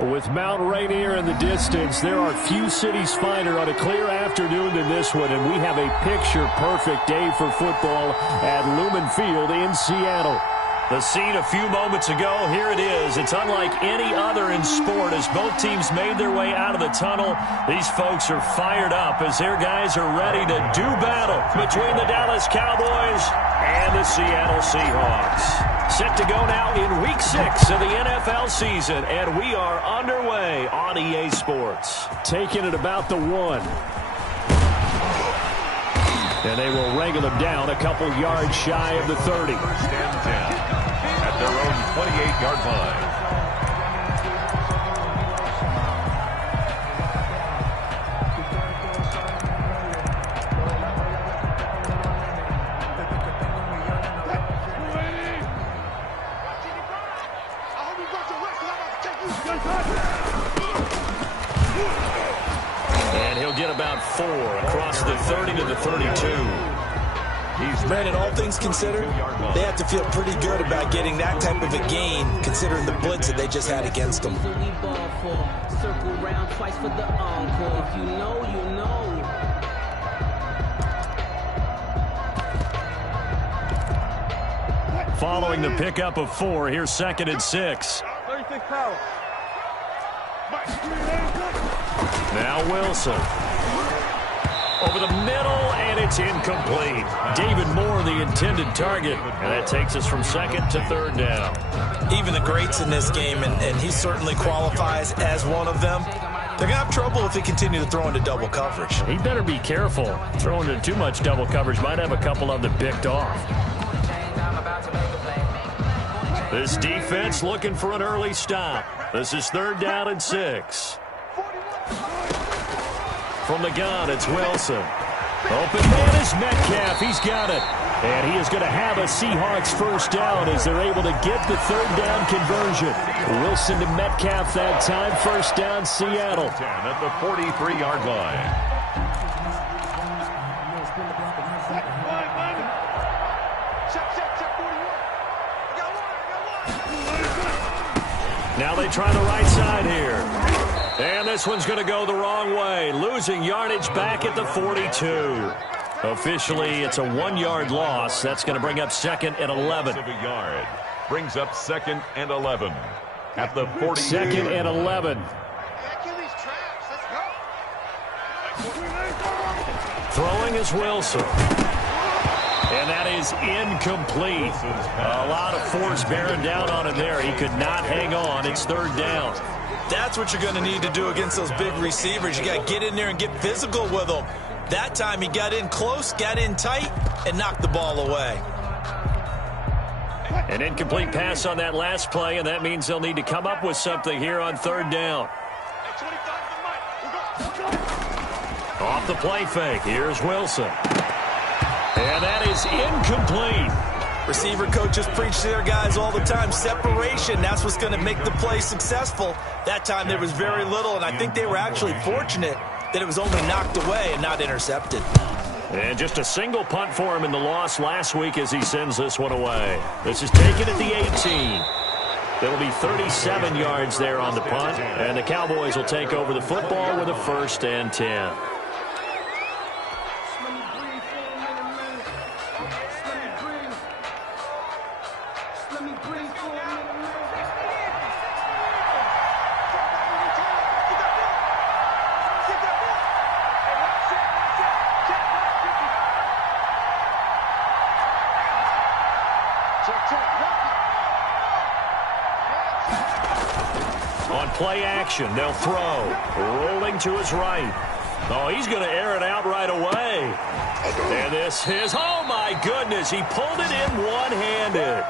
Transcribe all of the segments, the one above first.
With Mount Rainier in the distance, there are few cities finer on a clear afternoon than this one, and we have a picture-perfect day for football at Lumen Field in Seattle. The scene a few moments ago, here it is. It's unlike any other in sport as both teams made their way out of the tunnel. These folks are fired up as their guys are ready to do battle between the Dallas Cowboys and the Seattle Seahawks. Set to go now in Week 6 of the NFL season, and we are underway on EA Sports. Taking it about the 1. And they will wrangle him down a couple yards shy of the 30. First and 10 at their own 28-yard line. And he'll get about 4 across the 30 to the 32. Brandon, all things considered, they have to feel pretty good about getting that type of a gain, considering the blitz that they just had against them. Following the pickup of 4, here's 2nd and 6. Now Wilson. Over the middle, and it's incomplete. David Moore, the intended target. And that takes us from 2nd to 3rd down. Even the greats in this game, and he certainly qualifies as one of them, they're going to have trouble if they continue to throw into double coverage. He better be careful. Throwing into too much double coverage might have a couple of them picked off. This defense looking for an early stop. This is 3rd down and 6. From the gun, it's Wilson. Open man is Metcalf. He's got it. And he is going to have a Seahawks first down as they're able to get the 3rd down conversion. Wilson to Metcalf that time. First down, Seattle. 10 at the 43-yard line. Now they try the right side here. And this one's going to go the wrong way. Losing yardage back at the 42. Officially, it's a 1-yard loss. That's going to bring up 2nd and 11. A yard. Brings up 2nd and 11 at the 40. 2nd and 11. Throwing is Wilson. And that is incomplete. A lot of force bearing down on him there. He could not hang on. It's 3rd down. That's what you're going to need to do against those big receivers. You got to get in there and get physical with them. That time he got in close, got in tight, and knocked the ball away. An incomplete pass on that last play, and that means they'll need to come up with something here on 3rd down. Off the play fake. Here's Wilson. And that is incomplete. Receiver coaches preach to their guys all the time. Separation, that's what's going to make the play successful. That time there was very little, and I think they were actually fortunate that it was only knocked away and not intercepted. And just a single punt for him in the loss last week as he sends this one away. This is taken at the 18. It'll be 37 yards there on the punt, and the Cowboys will take over the football with a 1st and 10. On play action, they'll throw. Rolling to his right. Oh, he's going to air it out right away. And this is, oh my goodness, he pulled it in one-handed.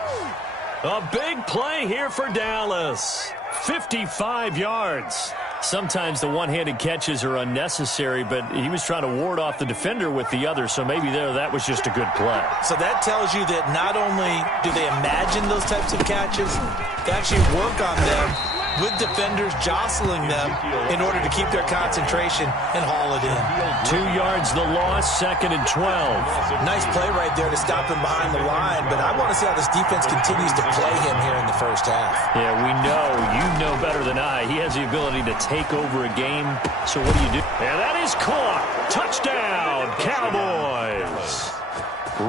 A big play here for Dallas. 55 yards. Sometimes the one-handed catches are unnecessary, but he was trying to ward off the defender with the other, so maybe that was just a good play. So that tells you that not only do they imagine those types of catches, they actually work on them with defenders jostling them in order to keep their concentration and haul it in. 2 yards the loss, 2nd and 12. Nice play right there to stop him behind the line, but I want to see how this defense continues to play him here in the first half. Yeah, we know. You know better than I. He has the ability to take over a game. So what do? And that is caught. Touchdown, Cowboys.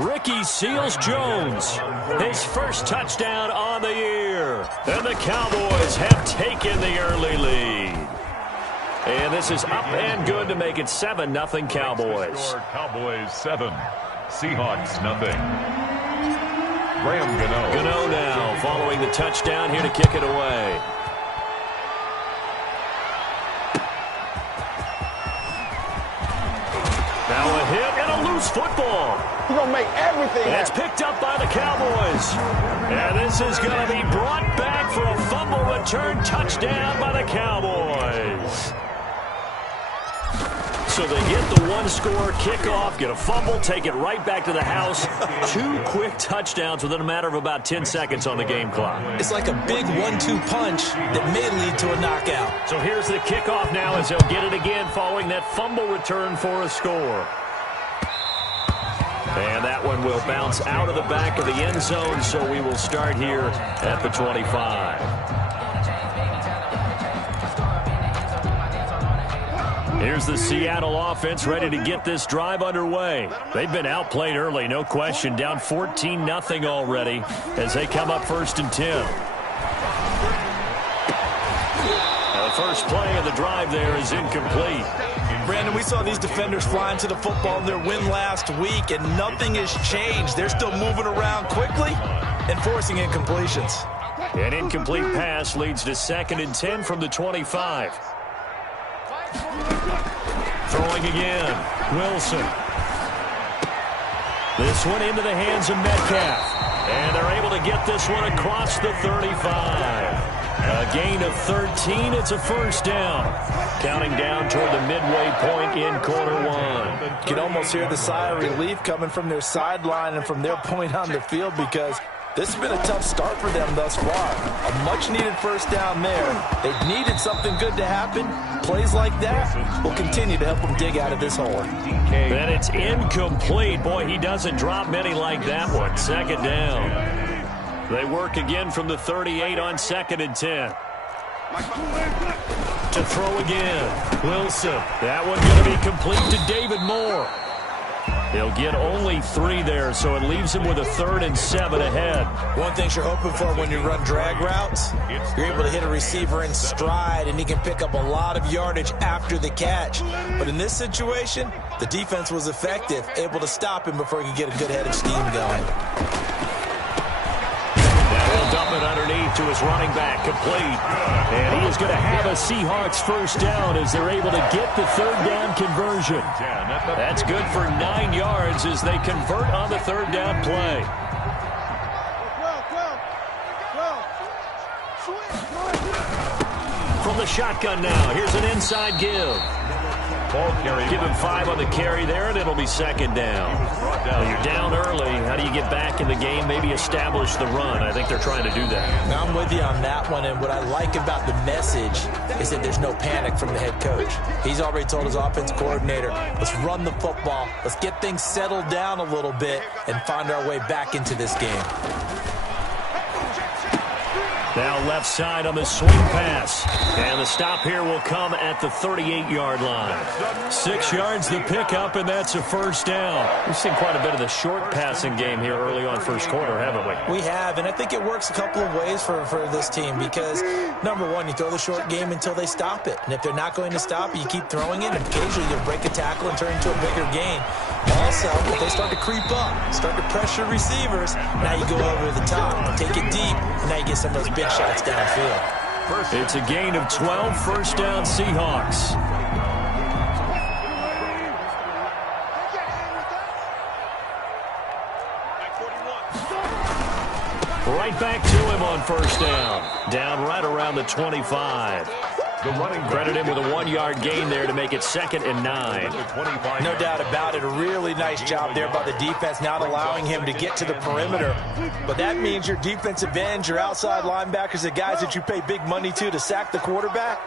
Ricky Seals-Jones, his first touchdown on the year. And the Cowboys have taken the early lead. And this is up and good to make it 7-0 Cowboys. Cowboys 7, Seahawks nothing. Graham Gano. Gano now following the touchdown here to kick it away. Now a hit and a loose football. He's going to make everything happen. It's picked up by the Cowboys. And this is going to be brought back for a fumble return touchdown by the Cowboys. So they get the one-score kickoff, get a fumble, take it right back to the house. 2 quick touchdowns within a matter of about 10 seconds on the game clock. It's like a big 1-2 punch that may lead to a knockout. So here's the kickoff now as they'll get it again following that fumble return for a score. And that one will bounce out of the back of the end zone, so we will start here at the 25. Here's the Seattle offense ready to get this drive underway. They've been outplayed early, no question. Down 14-0 already as they come up 1st and 10. Now the first play of the drive there is incomplete. Brandon, we saw these defenders flying to the football in their win last week, and nothing has changed. They're still moving around quickly and forcing incompletions. An incomplete pass leads to 2nd and 10 from the 25. Throwing again, Wilson. This one into the hands of Metcalf. And they're able to get this one across the 35. A gain of 13, it's a first down. Counting down toward the midway point in quarter 1. You can almost hear the sigh of relief coming from their sideline and from their point on the field because this has been a tough start for them thus far. A much-needed first down there. They've needed something good to happen. Plays like that will continue to help them dig out of this hole. And it's incomplete. Boy, he doesn't drop many like that one. 2nd down. They work again from the 38 on 2nd and 10. To throw again, Wilson. That one going to be complete to David Moore. He'll get only 3 there, so it leaves him with a 3rd and 7 ahead. One thing you're hoping for when you run drag routes, you're able to hit a receiver in stride, and he can pick up a lot of yardage after the catch. But in this situation, the defense was effective, able to stop him before he could get a good head of steam going. He'll dump it underneath to his running back, complete. And he is going to have a Seahawks first down as they're able to get the 3rd down conversion. That's good for 9 yards as they convert on the 3rd down play. From the shotgun now, here's an inside give. Give him 5 on the carry there, and it'll be 2nd down. Well, you're down early. How do you get back in the game, maybe establish the run? I think they're trying to do that. Now, I'm with you on that one, and what I like about the message is that there's no panic from the head coach. He's already told his offense coordinator, let's run the football, let's get things settled down a little bit, and find our way back into this game. Now left side on the swing pass. And the stop here will come at the 38-yard line. 6 yards the pickup, and that's a first down. We've seen quite a bit of the short passing game here early on first quarter, haven't we? We have, and I think it works a couple of ways for this team because, number one, you throw the short game until they stop it. And if they're not going to stop it, you keep throwing it, and occasionally you'll break a tackle and turn into a bigger gain. Also, if they start to creep up, start to pressure receivers, now you go over the top, take it deep, and now you get some of those big shots downfield. It's a gain of 12, first down Seahawks. Right back to him on first down. Down right around the 25. Credit him with a 1-yard gain there to make it 2nd and 9. No doubt about it. A really nice job there by the defense, not allowing him to get to the perimeter. But that means your defensive ends, your outside linebackers, the guys that you pay big money to sack the quarterback,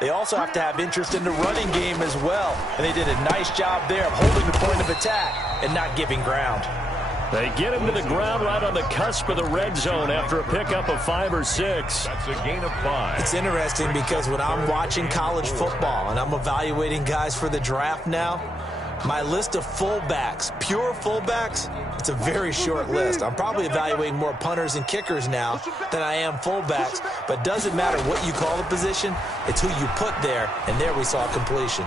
they also have to have interest in the running game as well. And they did a nice job there of holding the point of attack and not giving ground. They get him to the ground right on the cusp of the red zone after a pickup of 5 or 6. That's a gain of 5. It's interesting because when I'm watching college football and I'm evaluating guys for the draft now, my list of fullbacks, pure fullbacks, it's a very short list. I'm probably evaluating more punters and kickers now than I am fullbacks, but it doesn't matter what you call the position, it's who you put there, and there we saw completion.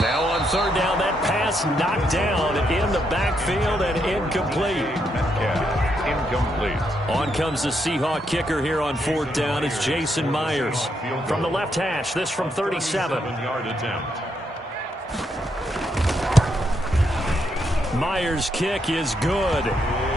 Now on 3rd down, that pass knocked down in the backfield and incomplete. Incomplete. On comes the Seahawk kicker here on 4th down. It's Jason Myers. From the left hash, this from 37. 7-yard attempt. Myers' kick is good.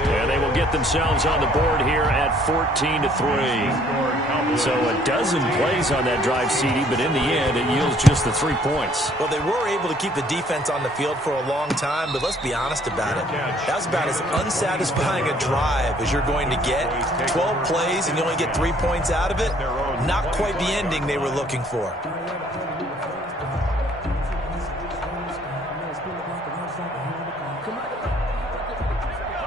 And they will get themselves on the board here at 14-3. So a dozen plays on that drive, CD, but in the end, it yields just the 3 points. Well, they were able to keep the defense on the field for a long time, but let's be honest about it. That was about as unsatisfying a drive as you're going to get. 12 plays and you only get 3 points out of it. Not quite the ending they were looking for.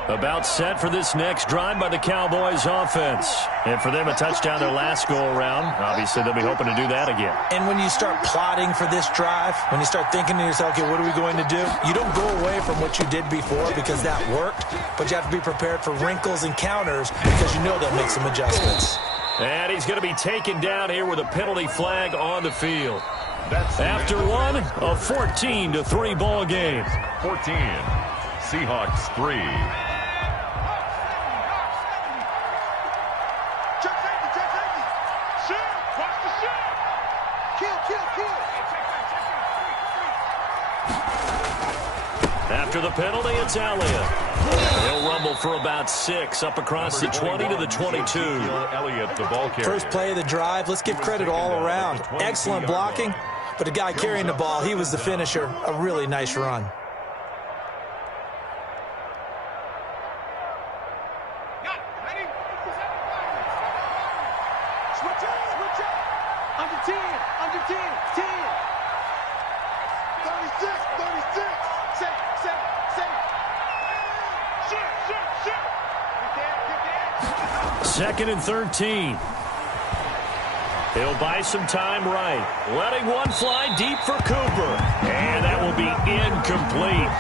About set for this next drive by the Cowboys offense. And for them, a touchdown their last go-around. Obviously, they'll be hoping to do that again. And when you start plotting for this drive, when you start thinking to yourself, okay, what are we going to do? You don't go away from what you did before because that worked, but you have to be prepared for wrinkles and counters because you know they'll make some adjustments. And he's going to be taken down here with a penalty flag on the field. After one, a 14-3 ball game. 14. Seahawks 3. After the penalty, it's Elliott. He'll rumble for about 6 up across the 20 to the 22. Elliott, the ball carrier. First play of the drive, let's give credit all around. Excellent blocking, but the guy carrying the ball, he was the finisher. A really nice run. Second and 13. He'll buy some time right. Letting one fly deep for Cooper. And that will be incomplete.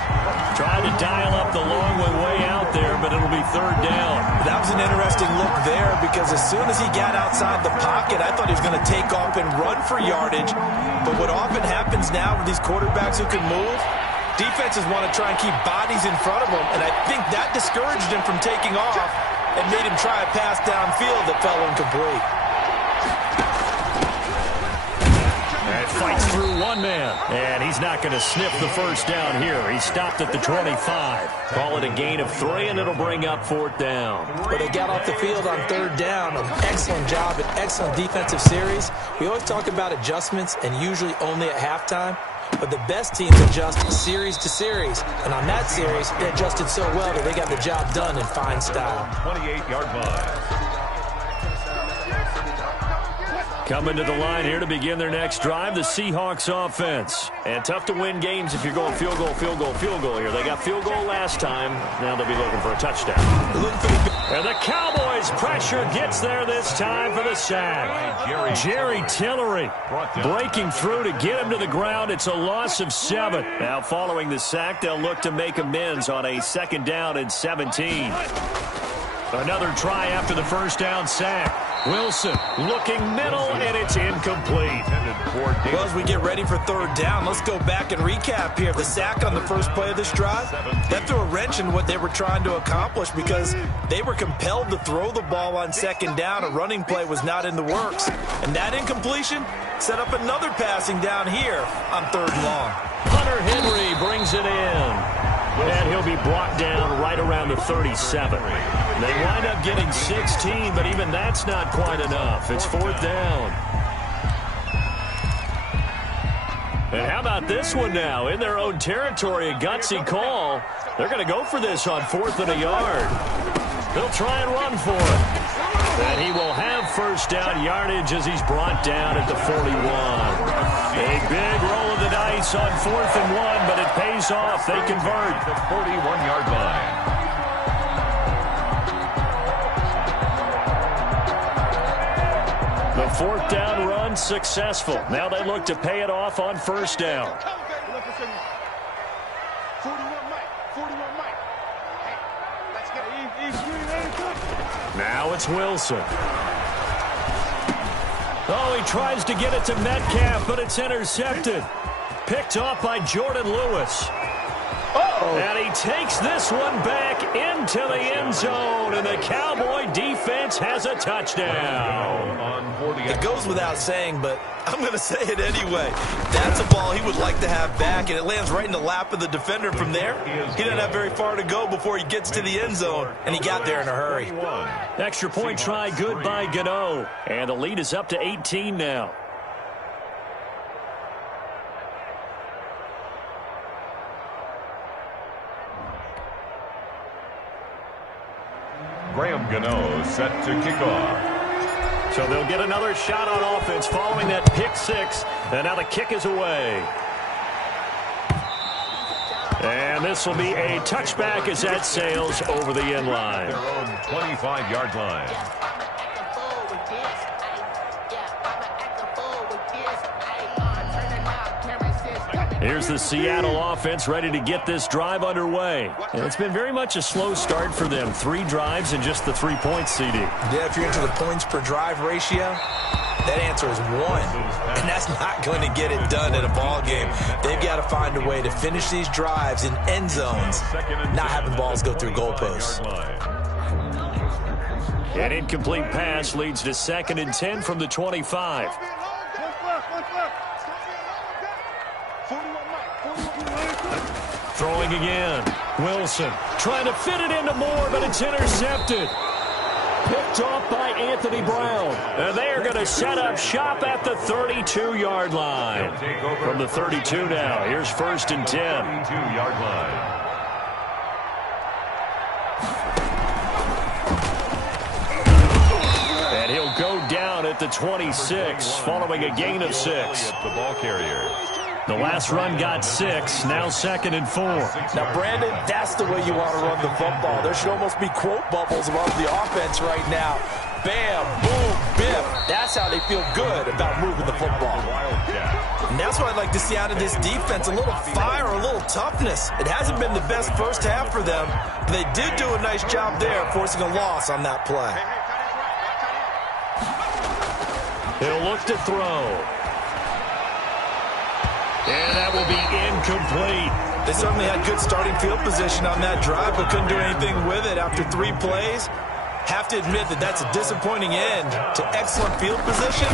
Trying to dial up the long way out there, but it'll be 3rd down. That was an interesting look there because as soon as he got outside the pocket, I thought he was going to take off and run for yardage. But what often happens now with these quarterbacks who can move, defenses want to try and keep bodies in front of them, and I think that discouraged him from taking off and made him try a pass downfield that fell incomplete. And fights through one man, and he's not going to sniff the first down here. He stopped at the 25. Call it a gain of 3, and it'll bring up 4th down. But they got off the field on 3rd down. An excellent job, an excellent defensive series. We always talk about adjustments, and usually only at halftime. But the best teams adjust series to series. And on that series, they adjusted so well that they got the job done in fine style. 28-yard line. Coming to the line here to begin their next drive, the Seahawks offense. And tough to win games if you're going field goal, field goal, field goal here. They got field goal last time. Now they'll be looking for a touchdown. And the Cowboys' pressure gets there this time for the sack. Jerry Tillery breaking through to get him to the ground. It's a loss of 7. Now following the sack, they'll look to make amends on a 2nd down and 17. Another try after the first down sack. Wilson looking middle, and it's incomplete. Well, as we get ready for 3rd down, let's go back and recap here. The sack on the first play of this drive, that threw a wrench in what they were trying to accomplish because they were compelled to throw the ball on 2nd down. A running play was not in the works. And that incompletion set up another passing down here on 3rd and long. Hunter Henry brings it in. And he'll be brought down right around the 37. They wind up getting 16, but even that's not quite enough. It's 4th down. And how about this one now? In their own territory, a gutsy call. They're going to go for this on 4th and a yard. They'll try and run for it. And he will have first down yardage as he's brought down at the 41. A big roll of the dice on 4th and 1, but it pays off. They convert. The 41-yard line. The 4th down run successful. Now they look to pay it off on first down. Now it's Wilson. Oh, he tries to get it to Metcalf, but it's intercepted. Picked off by Jordan Lewis. And he takes this one back into the end zone, and the Cowboy defense has a touchdown. It goes without saying, but I'm going to say it anyway. That's a ball he would like to have back, and it lands right in the lap of the defender from there. He doesn't have very far to go before he gets to the end zone, and he got there in a hurry. Extra point try good by Gano, and the lead is up to 18 now. Graham Gano set to kick off. So they'll get another shot on offense following that pick six. And now the kick is away. And this will be a touchback as that sails over the end line. Their own 25-yard line. Here's the Seattle offense ready to get this drive underway. And it's been very much a slow start for them. 3 drives and just the 3 points, CD. Yeah, if you're into the points per drive ratio, that answer is 1. And that's not going to get it done in a ball game. They've got to find a way to finish these drives in end zones, not having balls go through goalposts. An incomplete pass leads to 2nd and 10 from the 25. Throwing again. Wilson trying to fit it into Moore, but it's intercepted. Picked off by Anthony Brown. And they are going to set up shop at the 32-yard line. From the 32 now, here's 1st and 10. 32-yard line. And he'll go down at the 26, following a gain of 6. The ball carrier. The last run got 6, now 2nd and 4. Now, Brandon, that's the way you want to run the football. There should almost be quote bubbles above the offense right now. Bam, boom, biff. That's how they feel good about moving the football. And that's what I'd like to see out of this defense, a little fire, a little toughness. It hasn't been the best first half for them. They did do a nice job there, forcing a loss on that play. He'll look to throw. And that will be incomplete. They certainly had good starting field position on that drive, but couldn't do anything with it after 3 plays. Have to admit that that's a disappointing end to excellent field position.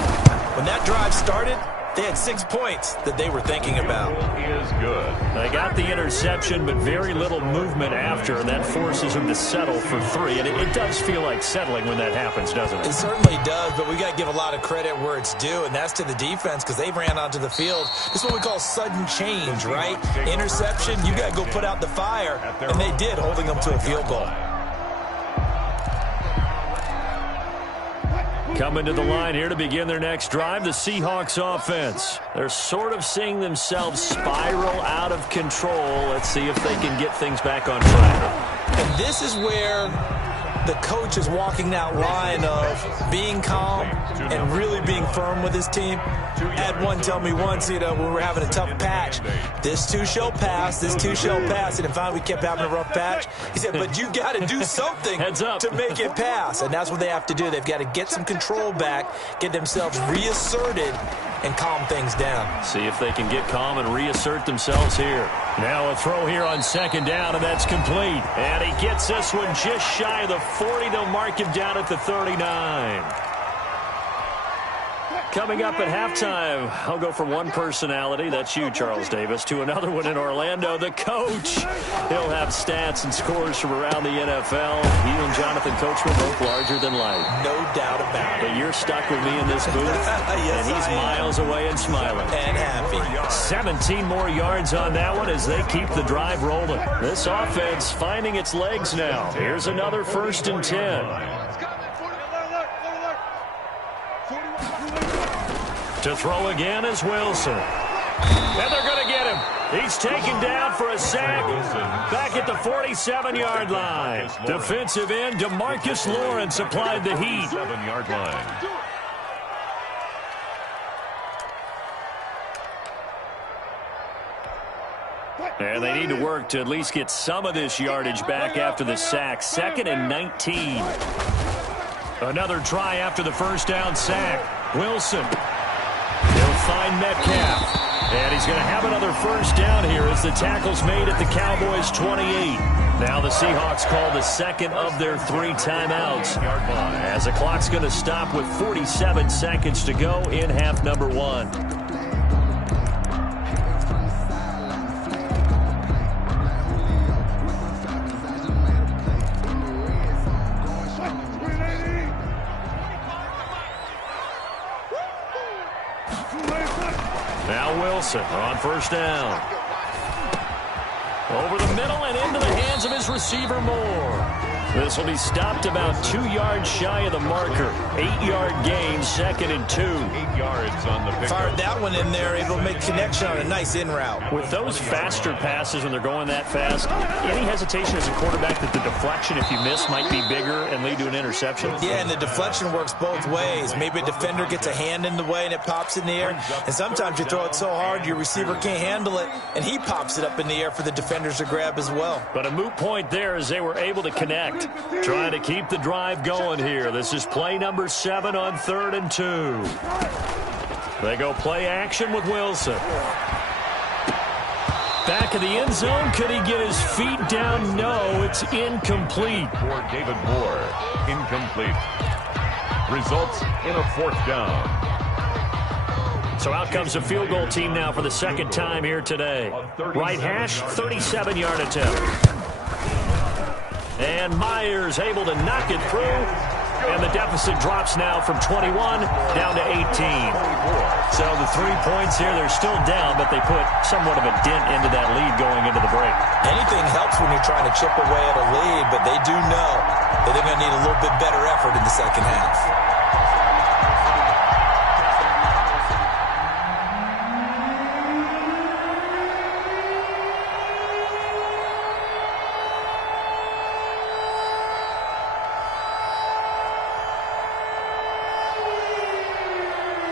When that drive started, they had 6 points that they were thinking about. He is good. They got the interception, but very little movement after, and that forces them to settle for 3. And it does feel like settling when that happens, doesn't it? It certainly does, but we got to give a lot of credit where it's due, and that's to the defense because they ran onto the field. It's what we call sudden change, right? Interception, you got to go put out the fire, and they did, holding them to a field goal. Coming to the line here to begin their next drive, the Seahawks offense. They're sort of seeing themselves spiral out of control. Let's see if they can get things back on track. And this is where the coach is walking that line of being calm and really being firm with his team. I had one tell me once, when we were having a tough patch, this too shall pass, this too shall pass. And finally we kept having a rough patch. He said, but you got to do something to make it pass. And that's what they have to do. They've got to get some control back, get themselves reasserted, and calm things down. See if they can get calm and reassert themselves here. Now a throw here on 2nd down, and that's complete. And he gets this one just shy of the 40. They'll mark him down at the 39. Coming up at halftime, I'll go from one personality, that's you, Charles Davis, to another one in Orlando, the coach. He'll have stats and scores from around the NFL. He and Jonathan Coachman both larger than life. No doubt about it. But you're stuck with me in this booth, yes, and he's miles away and smiling. And happy. 17 more yards on that one as they keep the drive rolling. This offense finding its legs now. Here's another 1st and 10. To throw again is Wilson. And they're going to get him. He's taken down for a sack back at the 47-yard line. Defensive end DeMarcus Lawrence applied the heat. 7-yard line. And they need to work to at least get some of this yardage back after the sack. 2nd and 19. Another try after the first down sack. Wilson. He'll find Metcalf. And he's going to have another first down here as the tackle's made at the Cowboys' 28. Now the Seahawks call the second of their 3 timeouts, as the clock's going to stop with 47 seconds to go in half number 1. Now Wilson on first down. Over the middle and into the hands of his receiver Moore. This will be stopped about 2 yards shy of the marker. 8-yard gain, 2nd and 2. 8 yards on the pickup. Fired that one in there, able to make connection on a nice in route. With those faster passes when they're going that fast, any hesitation as a quarterback that the deflection, if you miss, might be bigger and lead to an interception? Yeah, and the deflection works both ways. Maybe a defender gets a hand in the way and it pops in the air. And sometimes you throw it so hard your receiver can't handle it, and he pops it up in the air for the defenders to grab as well. But a moot point there as they were able to connect. Trying to keep the drive going here. This is play number 7 on 3rd and 2. They go play action with Wilson. Back of the end zone. Could he get his feet down? No, it's incomplete. For David Moore, incomplete. Results in a 4th down. So out comes the field goal team now for the 2nd time here today. Right hash, 37-yard attempt. And Myers able to knock it through. And the deficit drops now from 21 down to 18. So the 3 points here, they're still down, but they put somewhat of a dent into that lead going into the break. Anything helps when you're trying to chip away at a lead, but they do know that they're going to need a little bit better effort in the second half.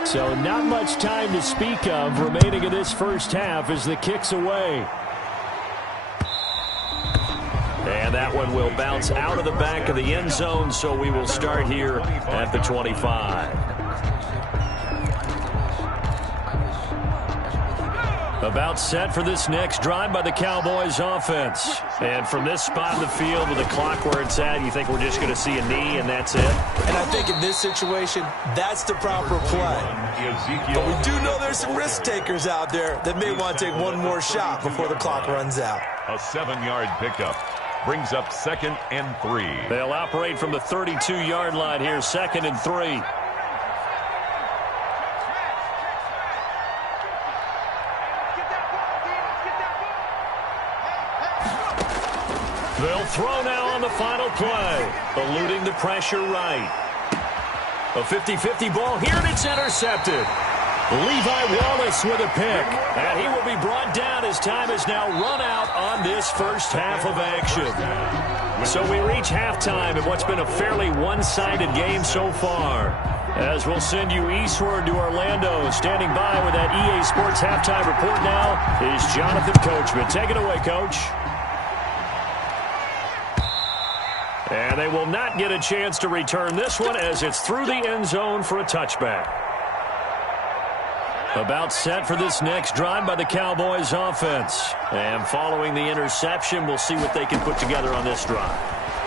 So not much time to speak of remaining in this first half as the kick's away. And that one will bounce out of the back of the end zone, so we will start here at the 25. About set for this next drive by the Cowboys offense. And from this spot in the field with the clock where it's at, you think we're just going to see a knee and that's it? And I think in this situation, that's the proper play. But we do know there's some risk takers out there that may want to take one more shot before the clock runs out. A 7-yard pickup brings up 2nd and 3. They'll operate from the 32-yard line here, 2nd and 3. They'll throw now on the final play, eluding the pressure right. A 50-50 ball here, and it's intercepted. Levi Wallace with a pick, and he will be brought down as time is now run out on this first half of action. So we reach halftime in what's been a fairly one-sided game so far. As we'll send you eastward to Orlando. Standing by with that EA Sports halftime report now is Jonathan Coachman. Take it away, Coach. And they will not get a chance to return this one as it's through the end zone for a touchback. About set for this next drive by the Cowboys offense. And following the interception, we'll see what they can put together on this drive.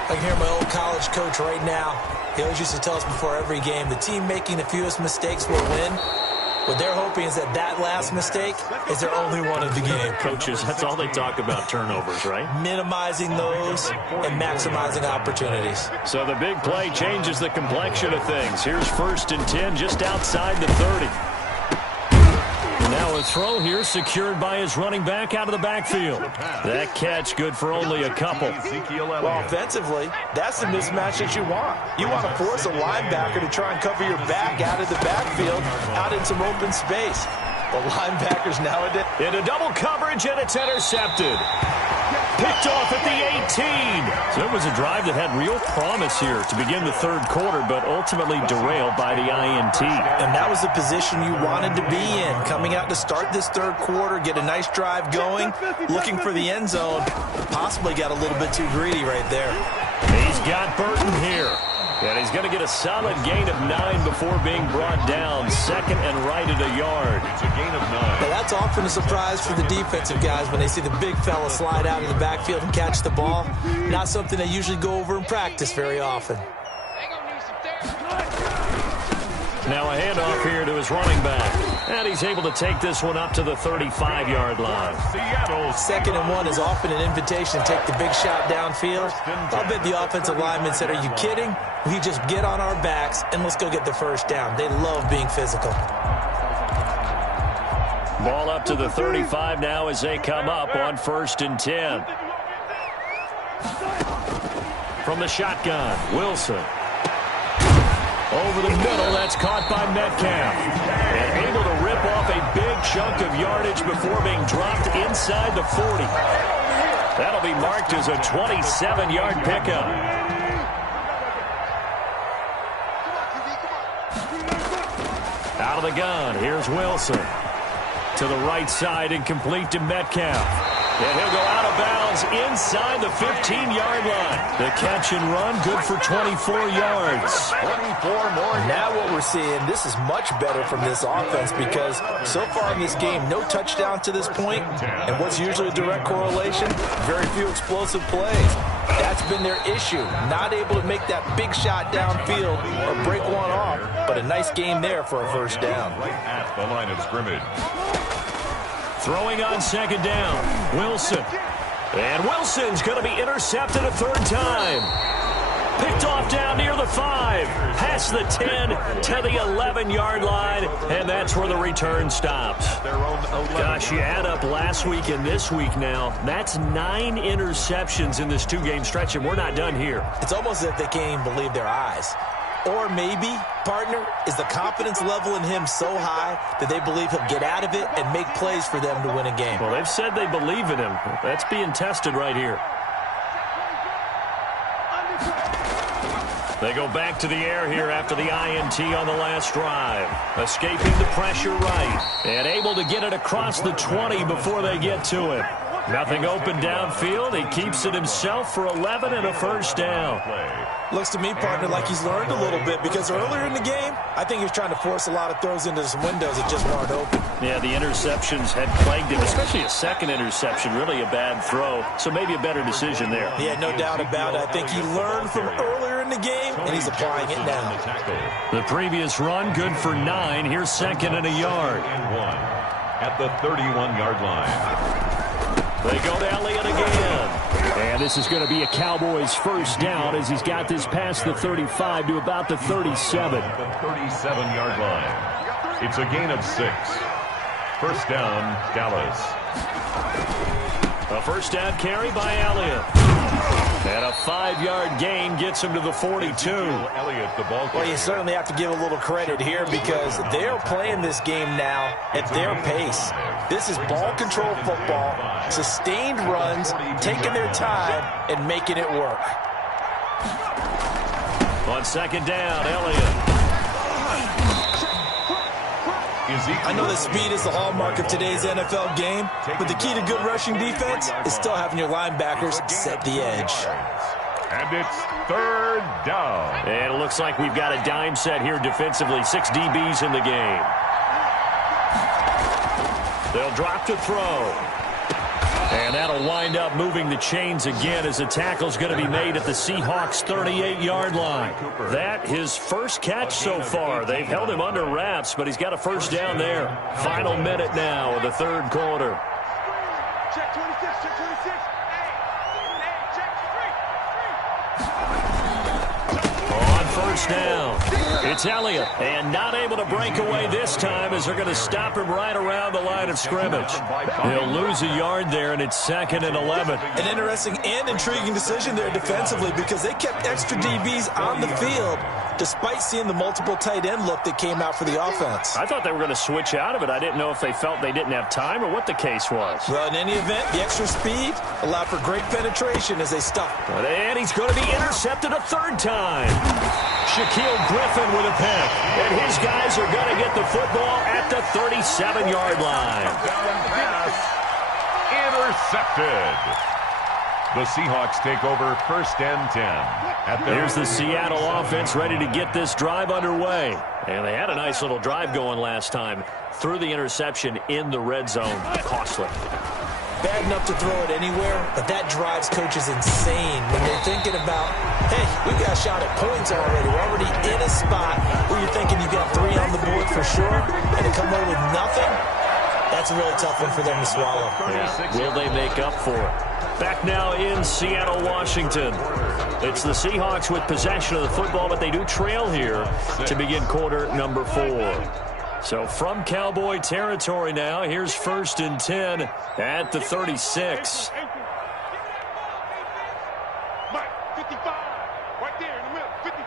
I can hear my old college coach right now. He always used to tell us before every game, the team making the fewest mistakes will win. What they're hoping is that that last mistake is their only one of the game. Coaches, that's all they talk about, turnovers, right? Minimizing those and maximizing opportunities. So the big play changes the complexion of things. Here's 1st and 10 just outside the 30. Now a throw here secured by his running back out of the backfield. That catch good for only a couple. Well, offensively, that's the mismatch that you want. You want to force a linebacker to try and cover your back out of the backfield, out in some open space. The linebackers nowadays. Into double coverage, and it's intercepted. Picked off at the 18. So it was a drive that had real promise here to begin the 3rd quarter, but ultimately derailed by the INT. And that was the position you wanted to be in. Coming out to start this 3rd quarter, get a nice drive going, looking for the end zone. Possibly got a little bit too greedy right there. He's got Burton here. And he's going to get a solid gain of 9 before being brought down. 2nd and right at a yard. It's a gain of 9. Now that's often a surprise for the defensive guys when they see the big fella slide out of the backfield and catch the ball. Not something they usually go over in practice very often. Now a handoff here to his running back. And he's able to take this one up to the 35-yard line. Seattle. 2nd and 1 is often an invitation to take the big shot downfield. I'll bet the offensive linemen said, are you kidding? We just get on our backs and let's go get the 1st down. They love being physical. Ball up to the 35 now as they come up on 1st and 10. From the shotgun, Wilson. Over the middle, that's caught by Metcalf. And able to rip off a big chunk of yardage before being dropped inside the 40. That'll be marked as a 27-yard pickup. Out of the gun, here's Wilson. To the right side and complete to Metcalf. And he'll go out of bounds inside the 15-yard line. The catch and run, good for 24 yards. 24 more. Now what we're seeing, this is much better from this offense because so far in this game, no touchdown to this point. And what's usually a direct correlation? Very few explosive plays. That's been their issue. Not able to make that big shot downfield or break one off. But a nice game there for a 1st down. Right at the line of scrimmage. Throwing on 2nd down, Wilson. And Wilson's going to be intercepted a 3rd time. Picked off down near the 5. Past the 10 to the 11-yard line. And that's where the return stops. Gosh, you add up last week and this week now. That's 9 interceptions in this 2-game stretch, and we're not done here. It's almost as if they can't even believe their eyes. Or maybe, partner, is the confidence level in him so high that they believe he'll get out of it and make plays for them to win a game. Well, they've said they believe in him. That's being tested right here. They go back to the air here after the INT on the last drive. Escaping the pressure right. And able to get it across the 20 before they get to it. Nothing open downfield. He keeps it himself for 11 and a 1st down. Looks to me, partner, like he's learned a little bit because earlier in the game, I think he was trying to force a lot of throws into some windows that just weren't open. Yeah, the interceptions had plagued him, especially a 2nd interception, really a bad throw. So maybe a better decision there. Yeah, no doubt about it. I think he learned from earlier in the game, and he's applying it now. The previous run, good for 9. Here's 2nd and a yard. And 1 at the 31-yard line. They go to Elliott again. And this is going to be a Cowboys 1st down as he's got this past the 35 to about the 37. The 37-yard line. It's a gain of 6. 1st down, Dallas. A 1st down carry by Elliott. And a 5-yard gain gets him to the 42. Elliott, the ball carrier. Well, you certainly have to give a little credit here because they're playing this game now at their pace. This is ball control football, sustained runs, taking their time, and making it work. On 2nd down, Elliott. I know that speed is the hallmark of today's NFL game, but the key to good rushing defense is still having your linebackers set the edge. And it's 3rd down. And it looks like we've got a dime set here defensively. 6 DBs in the game. They'll drop to throw. And that'll wind up moving the chains again as the tackle's going to be made at the Seahawks' 38-yard line. That his first catch so far. They've held him under wraps, but he's got a first down there. Final minute now of the third quarter. Check 26, check 26. On first down, it's Elliott, and not able to break away this time as they're going to stop him right around the line of scrimmage. He'll lose a yard there, and it's 2nd and 11. An interesting and intriguing decision there defensively because they kept extra DBs on the field despite seeing the multiple tight end look that came out for the offense. I thought they were going to switch out of it. I didn't know if they felt they didn't have time or what the case was. Well, in any event, the extra speed allowed for great penetration as they stuffed. And he's going to be intercepted a third time. Shaquille Griffin with a pick. And his guys are going to get the football at the 37-yard line. Intercepted. The Seahawks take over 1st and 10. Here's the Seattle offense ready to get this drive underway. And they had a nice little drive going last time. Threw the interception in the red zone. Costly. Bad enough to throw it anywhere, but that drives coaches insane when they're thinking about, hey, we got a shot at points already. We're already in a spot where you're thinking you got 3 on the board for sure, and to come away with nothing, that's a really tough one for them to swallow. Yeah. Will they make up for it? Back now in Seattle, Washington. It's the Seahawks with possession of the football, but they do trail here to begin quarter number 4. So from Cowboy territory now, here's 1st and 10 at the 36. Mike, 55. Right there in the middle, 55.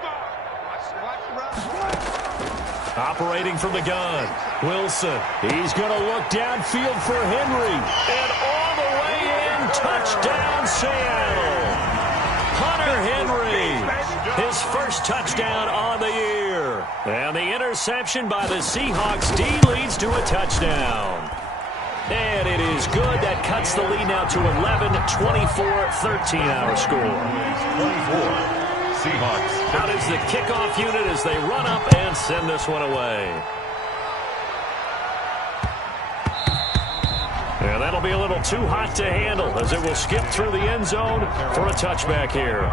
Operating from the gun, Wilson. He's going to look downfield for Henry. And all the way in, touchdown Seattle. Hunter Henry, his first touchdown on the year. And the interception by the Seahawks D leads to a touchdown. And it is good. That cuts the lead now to 11, 24-13 our score. 24. Seahawks. Out is the kickoff unit as they run up and send this one away. And that'll be a little too hot to handle as it will skip through the end zone for a touchback here.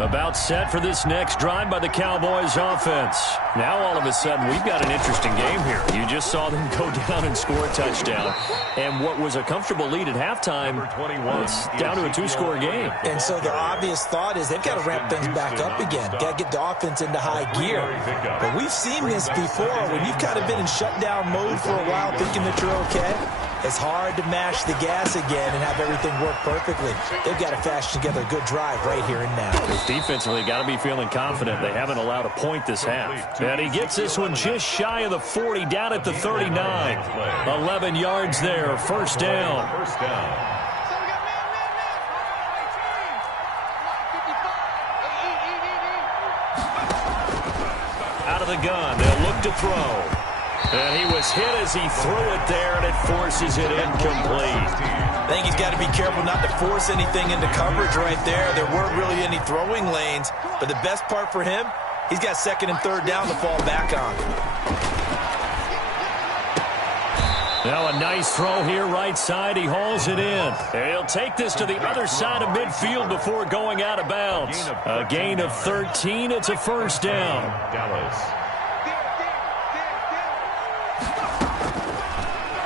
About set for this next drive by the Cowboys offense. Now all of a sudden we've got an interesting game here. You just saw them go down and score a touchdown. And what was a comfortable lead at halftime, it's down to a 2-score game. And so the obvious thought is they've got to ramp things back up again. Got to get the offense into high gear. But we've seen this before when you've kind of been in shutdown mode for a while thinking that you're okay. It's hard to mash the gas again and have everything work perfectly. They've got to fashion together a good drive right here and now. Defensively, got to be feeling confident. They haven't allowed a point this half. And he gets this one just shy of the 40, down at the 39. 11 yards there, first down. Out of the gun, they'll look to throw. And he was hit as he threw it there, and it forces it incomplete. I think he's got to be careful not to force anything into coverage right there. There weren't really any throwing lanes, but the best part for him, he's got 2nd and 3rd down to fall back on. Now a nice throw here right side. He hauls it in. And he'll take this to the other side of midfield before going out of bounds. A gain of 13. It's a first down. Dallas.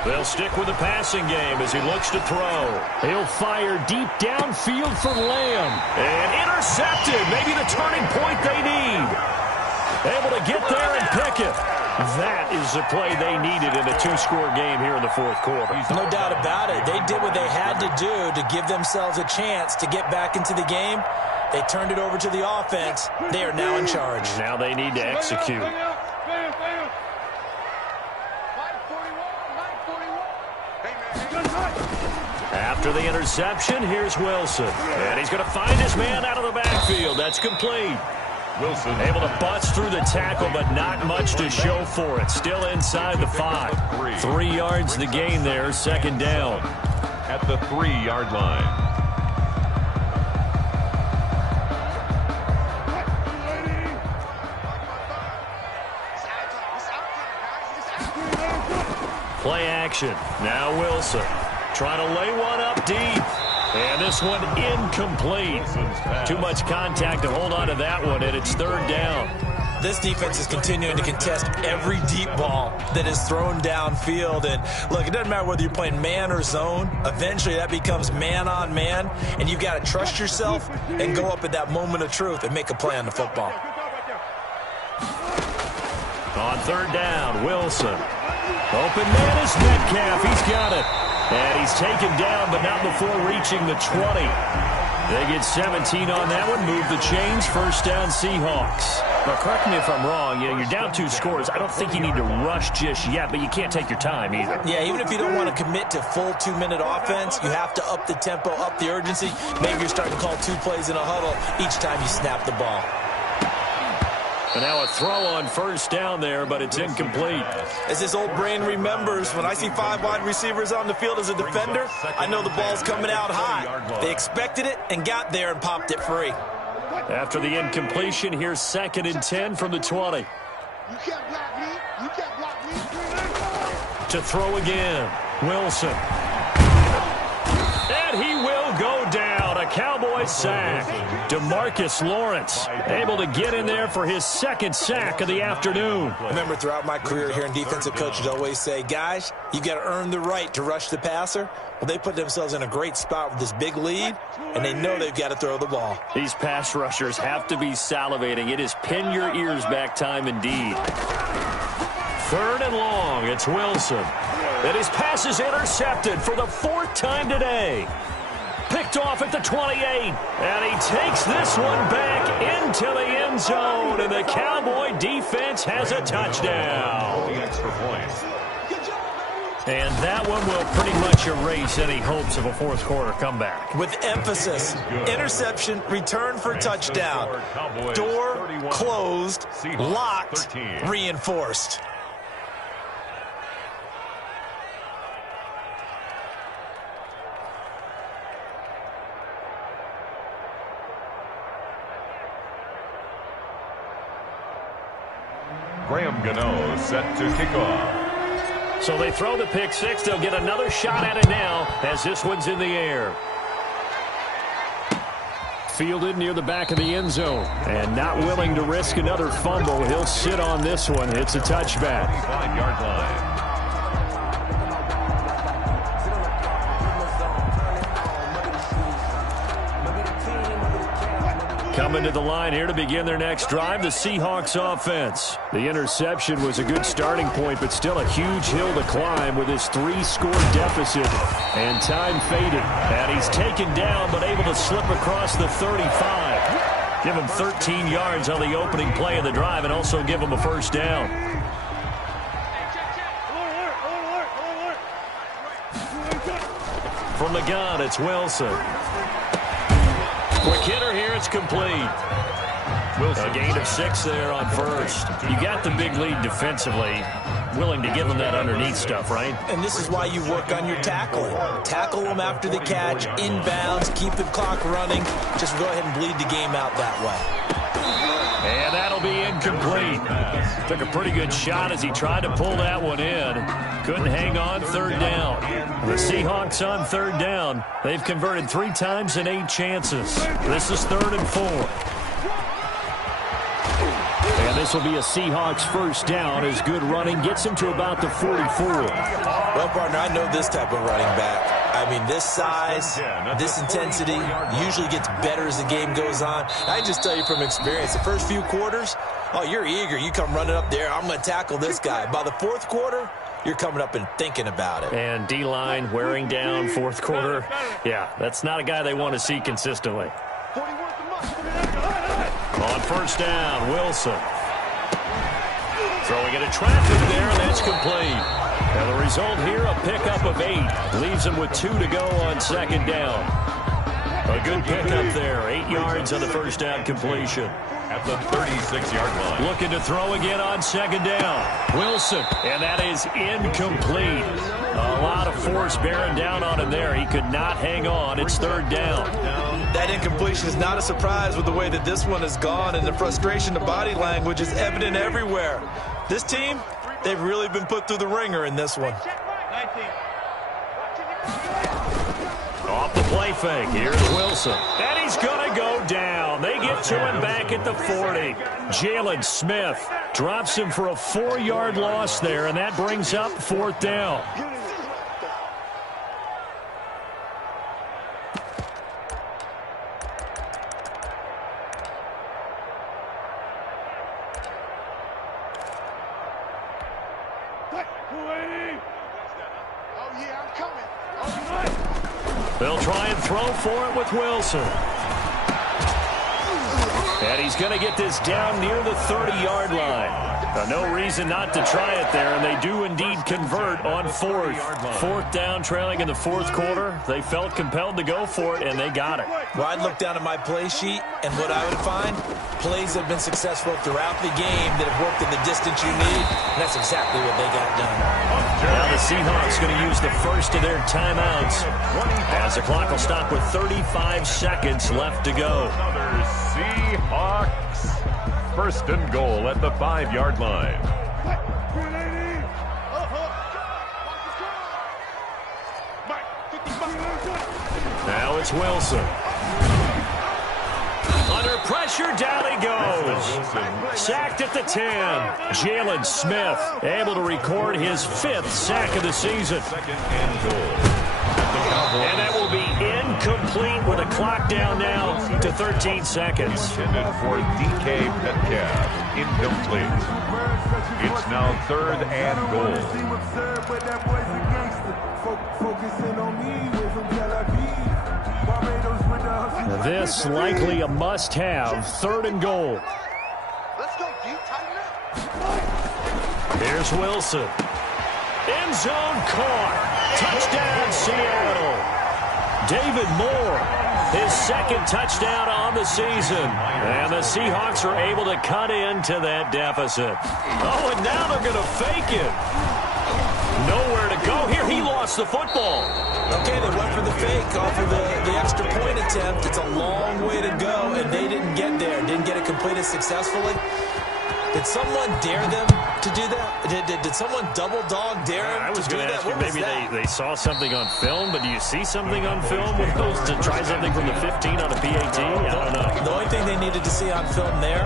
They'll stick with the passing game as he looks to throw. He'll fire deep downfield for Lamb. And intercepted. Maybe the turning point they need. Able to get there and pick it. That is the play they needed in a 2-score game here in the 4th quarter. No doubt about it. They did what they had to do to give themselves a chance to get back into the game. They turned it over to the offense. They are now in charge. Now they need to execute. After the interception, here's Wilson. And he's going to find his man out of the backfield. That's complete. Wilson able to bust through the tackle, but not much to show for it. Still inside the 5. 3 yards the gain there, 2nd down. At the 3-yard line. action. Now Wilson trying to lay one up deep. And this one incomplete. Too much contact to hold on to that one, and it's third down. This defense is continuing to contest every deep ball that is thrown downfield. And look, it doesn't matter whether you're playing man or zone. Eventually that becomes man on man, and you've got to trust yourself and go up at that moment of truth and make a play on the football. On third down, Wilson. Open man is Metcalf. He's got it. And he's taken down, but not before reaching the 20. They get 17 on that one. Move the chains. First down, Seahawks. Now, correct me if I'm wrong. You're down 2 scores. I don't think you need to rush just yet, but you can't take your time either. Yeah, even if you don't want to commit to full 2-minute offense, you have to up the tempo, up the urgency. Maybe you're starting to call 2 plays in a huddle each time you snap the ball. And now a throw on first down there, but it's incomplete. As this old brain remembers, when I see 5 wide receivers on the field as a defender, I know the ball's coming out high. They expected it and got there and popped it free. After the incompletion, here's 2nd and 10 from the 20. You can't block me. You can't block me. To throw again, Wilson. And he will go down. A Cowboy sack. DeMarcus Lawrence able to get in there for his 2nd sack of the afternoon. Remember, throughout my career here in defensive coaches always say, guys, you got to earn the right to rush the passer. Well, they put themselves in a great spot with this big lead, and they know they've got to throw the ball. These pass rushers have to be salivating. It is pin your ears back time indeed. 3rd and long, it's Wilson. And his pass is intercepted for the 4th time today. Picked off at the 28. And he takes this one back into the end zone. And the Cowboy defense has a touchdown. And that one will pretty much erase any hopes of a 4th quarter comeback. With emphasis, interception, return for touchdown. Door closed, locked, reinforced. Graham Gano set to kick off. So they throw the pick 6. They'll get another shot at it now as this one's in the air. Fielded near the back of the end zone. And not willing to risk another fumble. He'll sit on this one. It's a touchback. 5-yard line. Coming to the line here to begin their next drive, the Seahawks offense. The interception was a good starting point, but still a huge hill to climb with his 3-score deficit. And time faded. And he's taken down, but able to slip across the 35. Give him 13 yards on the opening play of the drive and also give him a first down. From the gun, it's Wilson. Quick hitter here, it's complete. Wilson. A gain of 6 there on first. You got the big lead defensively. Willing to give them that underneath stuff, right? And this is why you work on your tackling. Tackle them after the catch, inbounds, keep the clock running. Just go ahead and bleed the game out that way. And that'll be incomplete. Took a pretty good shot as he tried to pull that one in. Couldn't hang on, 3rd down. The Seahawks on 3rd down. They've converted 3 times in 8 chances. This is 3rd and 4. And this will be a Seahawks first down as good running gets him to about the 44. Well, partner, I know this type of running back. I mean, this size, this intensity usually gets better as the game goes on. I just tell you from experience, the first few quarters, oh, you're eager. You come running up there, I'm going to tackle this guy. By the 4th quarter, you're coming up and thinking about it. And D-line wearing down 4th quarter. Yeah, that's not a guy they want to see consistently. On first down, Wilson. Throwing into traffic there, and that's complete. And the result here, a pickup of 8. Leaves him with 2 to go on 2nd down. A good pickup there. 8 yards on the first down completion. At the 36-yard line. Looking to throw again on 2nd down. Wilson, and that is incomplete. A lot of force bearing down on him there. He could not hang on. It's 3rd down. That incompletion is not a surprise with the way that this one has gone, and the frustration, the body language is evident everywhere. This team, they've really been put through the ringer in this one. 19. Off the play fake, here's Wilson. And he's going to go down. They get to him back at the 40. Jalen Smith drops him for a 4-yard loss there, and that brings up 4th down. They'll try and throw for it with Wilson. And he's going to get this down near the 30-yard line. No reason not to try it there, and they do indeed convert on 4th. 4th down, trailing in the 4th quarter. They felt compelled to go for it, and they got it. Well, I'd look down at my play sheet, and what I would find, plays that have been successful throughout the game that have worked in the distance you need, and that's exactly what they got done. Now the Seahawks going to use the first of their timeouts, as the clock will stop with 35 seconds left to go. Another Seahawks. 1st and goal at the 5-yard line. Now it's Wilson. Under pressure, down he goes. Sacked at the 10. Jalen Smith able to record his 5th sack of the season. 2nd and goal. And that will be incomplete with a clock down now to 13 seconds. Intended for DK Metcalf. Incomplete. It's now 3rd and goal. This likely a must-have. 3rd and goal. Let's go deep, tighten up. Here's Wilson. End zone caught. Touchdown, Seattle. David Moore, his 2nd touchdown on the season. And the Seahawks are able to cut into that deficit. Oh, and now they're going to fake it. Nowhere to go. Here, he lost the football. Okay, they went for the fake off of the extra point attempt. It's a long way to go, and they didn't get there. Didn't get it completed successfully. Did someone dare them to do that? Did someone double dog dare them I was to do going to that? ask you, maybe they saw something on film, but do you see something on film with those to try something from the 15 on a PAT? I don't know. The only thing they needed to see on film there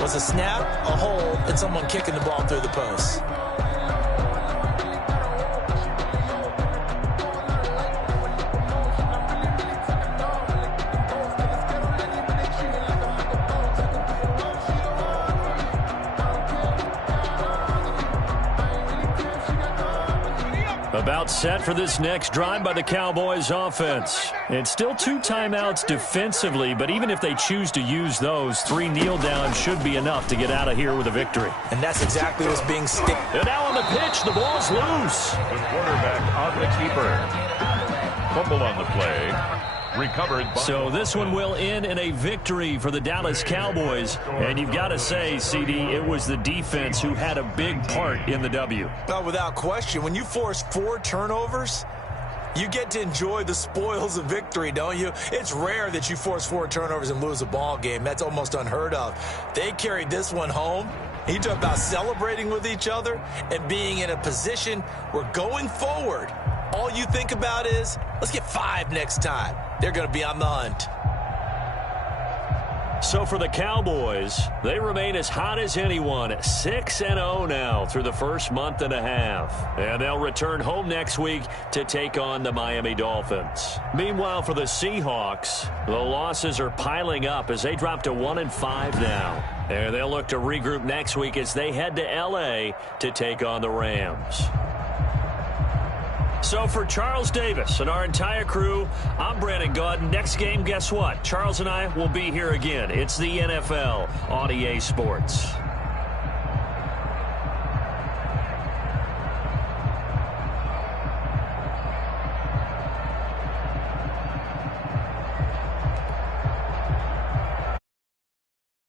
was a snap, a hold, and someone kicking the ball through the post. About set for this next drive by the Cowboys offense. It's still 2 timeouts defensively, but even if they choose to use those, 3 kneel downs should be enough to get out of here with a victory. And that's exactly what's being stick. And now on the pitch, the ball's loose. The quarterback on the keeper. Fumble on the play. Recovered by... So this one will end in a victory for the Dallas Cowboys. And you've got to say, CD, it was the defense who had a big part in the W. Well, without question, when you force 4 turnovers, you get to enjoy the spoils of victory, don't you? It's rare that you force 4 turnovers and lose a ball game. That's almost unheard of. They carried this one home. He talked about celebrating with each other and being in a position where going forward, all you think about is, let's get 5 next time. They're going to be on the hunt. So for the Cowboys, they remain as hot as anyone, 6-0 now through the first month and a half. And they'll return home next week to take on the Miami Dolphins. Meanwhile, for the Seahawks, the losses are piling up as they drop to 1-5 now. And they'll look to regroup next week as they head to L.A. to take on the Rams. So for Charles Davis and our entire crew, I'm Brandon Gaudin. Next game, guess what? Charles and I will be here again. It's the NFL on EA Sports.